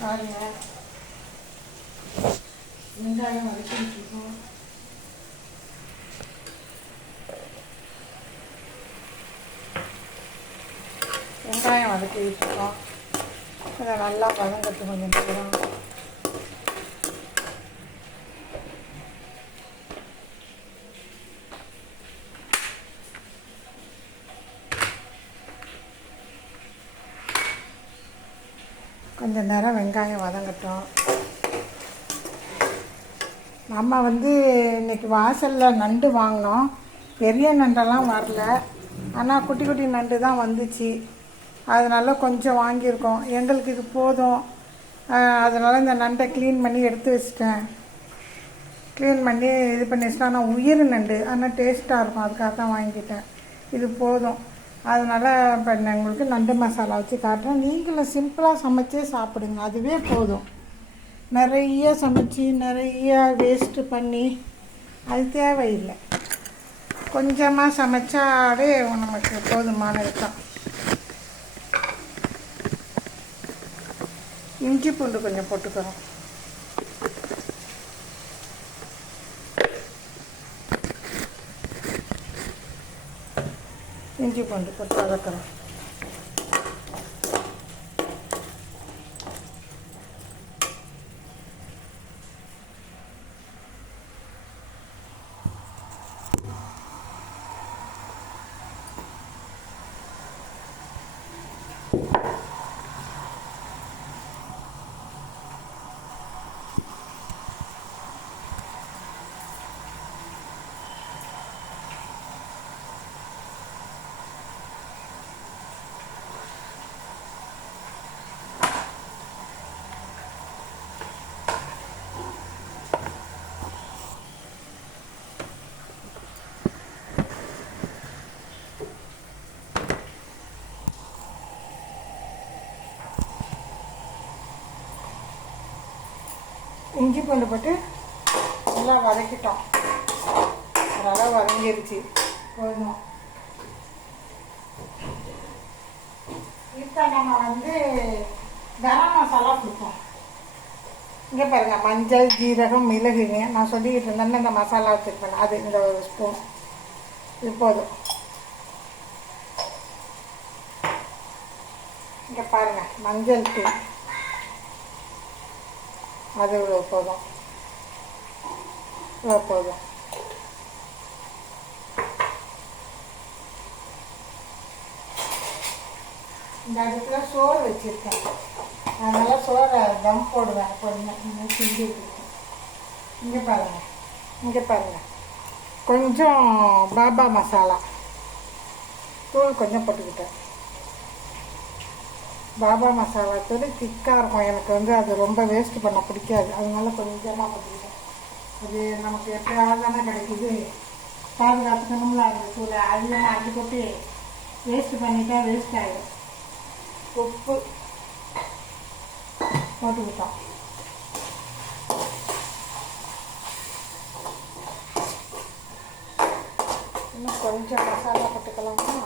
பாருங்க, வெங்காயம் வதக்கிட்டு இருக்கோம். வெங்காயம் வதக்கிட்டு இருக்கோம். அதை நல்லா வதங்கட்டு கொஞ்சம் நேரம். கொஞ்சம் நேரம் வெங்காயம் வதங்கட்டும். நம்ம இன்றைக்கி வாசலில் நண்டு வாங்கினோம். பெரிய நண்டெல்லாம் வரல, ஆனால் குட்டி குட்டி நண்டு தான் வந்துச்சு. அதனால கொஞ்சம் வாங்கியிருக்கோம். எங்களுக்கு இது போதும். அதனால் இந்த நண்டை க்ளீன் பண்ணி எடுத்து வச்சிட்டேன். க்ளீன் பண்ணி இது பண்ணி வச்சிட்டேன். ஆனால் உயிர் நண்டு, ஆனால் டேஸ்ட்டாக இருக்கும், அதுக்காக தான் வாங்கிட்டேன். இது போதும். அதனால் இப்போ நான் உங்களுக்கு நண்டு மசாலா வச்சு காட்டுறேன். நீங்களும் சிம்பிளாக சமைச்சே சாப்பிடுங்க, அதுவே போதும். நிறைய சமைச்சி நிறைய வேஸ்ட்டு பண்ணி அது தேவையில்லை. கொஞ்சமாக சமைச்சாலே நமக்கு போதுமானது தான். இஞ்சி பூண்டு கொஞ்சம் போட்டுக்கிறோம். இஞ்சி பூண்டு போட்டு வதக்கிறோம். இஞ்சி பூண்டு போட்டு நல்லா வதக்கிட்டோம். நல்லா வதங்கிருச்சு, போதும். இப்போ நம்ம கரம் மசாலா கொடுப்போம். இங்கே பாருங்கள், மஞ்சள், ஜீரகம், மிளகுங்க நான் சொல்லிக்கிட்டு இருந்தேன்னு இந்த மசாலா வச்சுருப்பேன். அது இந்த ஒரு ஸ்பூன், இது போதும். இங்கே பாருங்கள், மஞ்சள் தூள், அது போதும், போதும். இந்த அடுப்புல சோறு வச்சுருக்கேன். அதனால சோறை தம் போடுவேன். கொஞ்சம் சிந்தி வச்சுருக்கேன். இங்கே பாருங்கள் கொஞ்சம் பாபா மசாலா தூள் கொஞ்சம் போட்டுக்கிட்டேன். பாபா மசாலா தூள் திக்காக இருக்கும். எனக்கு அது ரொம்ப வேஸ்ட் பண்ண பிடிக்காது. அதனால கொஞ்சமாக போட்டுக்கிட்டேன். அது நமக்கு எப்போயாவது தானே கிடைக்குது, பாதுகாத்துக்கணும்ல. அந்த தூளை அதிகமாக அள்ளி போட்டு வேஸ்ட் பண்ணிட்டா வேஸ்ட் ஆகிடும். உப்பு போட்டுக்கிட்டோம். இன்னும் கொஞ்சம் மசாலா போட்டுக்கலாமா?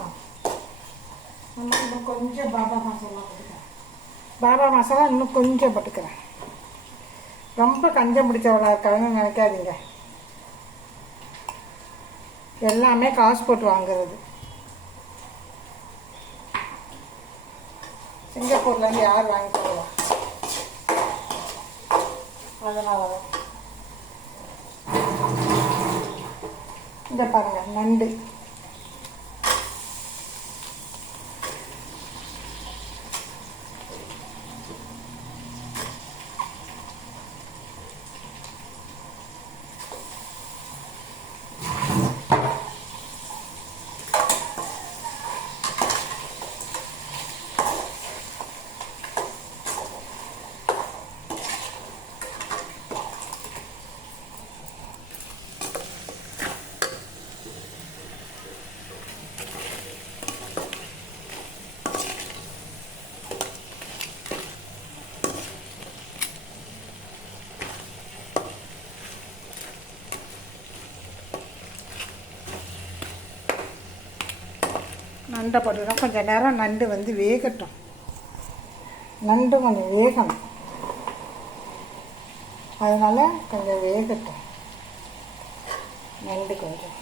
இன்னும் கொஞ்சம் பாபா மசாலா போட்டுக்கிறேன். பாபா மசாலா இன்னும் கொஞ்சம் போட்டுக்கிறேன். ரொம்ப கஞ்சம் பிடிச்சவளா இருக்காங்கன்னு நினைக்காதீங்க. எல்லாமே காசு போட்டு வாங்குறது. சிங்கப்பூர்லேருந்து யார் வாங்கி தருவா? அதனால இந்த பாருங்கள் நண்டு. நண்டை போட்டுக்கிறோம். கொஞ்சம் நேரம் நண்டு வேகட்டும். நண்டு கொஞ்சம் வேகணும். அதனால் கொஞ்சம் வேகட்டும் நண்டு கொஞ்சம்.